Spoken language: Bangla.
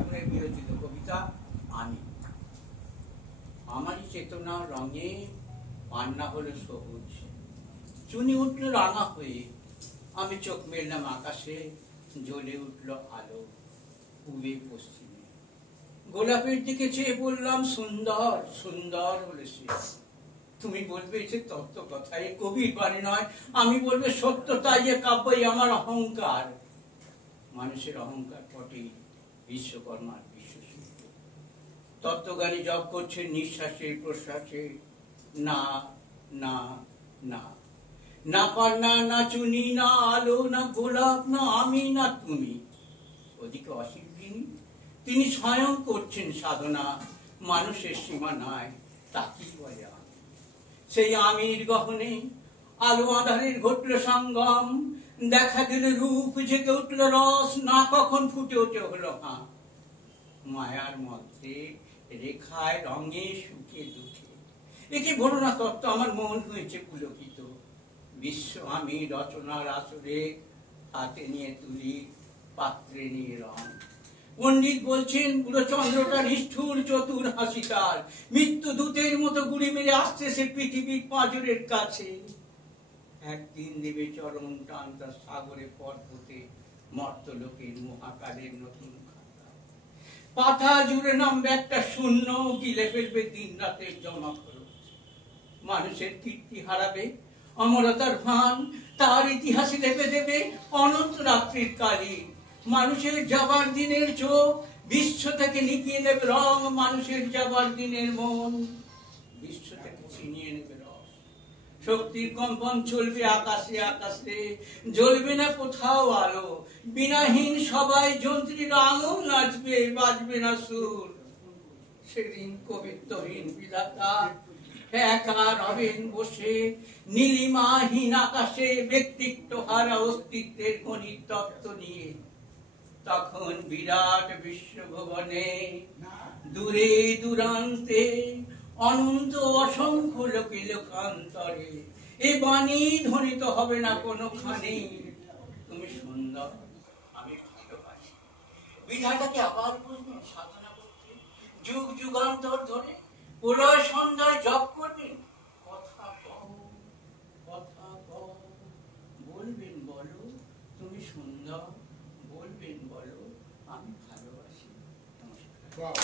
ঠাকুরের বিরচিত কবিতা আমি। আমারই চেতনা রঙে পান্না হলো সবুজ, চুনি উঠল রাঙা হয়ে, আমি চোখ মেললাম আকাশে, জ্বলে উঠল আলো পূবে পশ্চিমে। গোলাপের দিকে চেয়ে বললাম সুন্দর সুন্দর হলে সে। তুমি বলবে যে তত্ত্ব কথা, এ কবির বাণী নয়। আমি বলবে সত্যতা, এ কাব্যই আমার অহংকার। মানুষের অহংকার পটেই বিশ্বকর্মার বিশ্বসূত্র। তত্ত্বজ্ঞানী জপ করছেন নিঃশ্বাসে প্রশ্বাসে, না না না, না পান্না, না চুনি, না আলো, না গোলাপ, না আমি, না তুমি। ওদিকে অশিল্পিনী, তিনি স্বয়ং করছেন সাধনা। মানুষের সীমা নাই, তাকেই বলে আমি। সেই আমির গহনে আলো আধারের ঘটল সঙ্গম, দেখা দিল রূপ, জেগে উঠল রস, না কখন ফুটে ওঠে হলো হাঁ। মায়ার মধ্যে রেখায় রঙে সুখে দুঃখে, একে বলো না তত্ত্ব, আমার মন হয়েছে পুলকিত। বিশ্ব আমি রচনার আসরে, হাতে নিয়ে তুলি, পাত্রে নিয়ে রং। পণ্ডিত বলছেন পুরো চন্দ্রটা নিষ্ঠুর, চতুর হাসি তার, মৃত্যু দূতের মতো গুড়ি মেরে আসছে সে পৃথিবীর পাঁজরের কাছে। একদিন দেবে চরম টান তার সাগরে পর্বতে, মর্তলোকের মহাকালের নতুন খাতা। পাতা জুড়ে নামবে একটা শূন্য, গিলে ফেলবে দিন রাতের জমা খরচ। মানুষের কীর্তি হারাবে, অমরতার ভান তার ইতিহাসে লেপে দেবে অনন্ত রাত্রির কালি। মানুষের যাবার দিনের চোখ বিশ্ব থেকে নিকিয়ে নেবে রং, মানুষের যাবার দিনের মন বিশ্ব থেকে ছিনিয়ে নেবে রস। শক্তির কম্পন চলবে আকাশে আকাশে, জ্বলবে না কোথাও আলো। বিনাহীন সবাই যন্ত্রীর আঙুল নাচবে, বাজবে না সুর। সেদিন কবিত্বহীন বিধাতা একা রবেন বসে, নীলিমাহীন আকাশে, ব্যক্তিত্ব হারা অস্তিত্বের গণিত তত্ত্ব নিয়ে। তখন বিরাট বিশ্বভুবনে, দূরে দূরান্তে, অনন্ত অসংখ্য লোকে লোকান্তরে এ বাণী ধ্বনিত হবে না কোনোখানে, তুমি সুন্দর, আমি ভালোবাসি। বিধাতাকে আবার বুঝবেন সাধনা করতে, যুগ যুগান্তর ধরে প্রলয় সন্ধ্যায় জপ করবেন। কথা কও, কথা কও, বলবেন বলো তুমি সুন্দর, বলবেন বলো আমি ভালোবাসি। নমস্কার।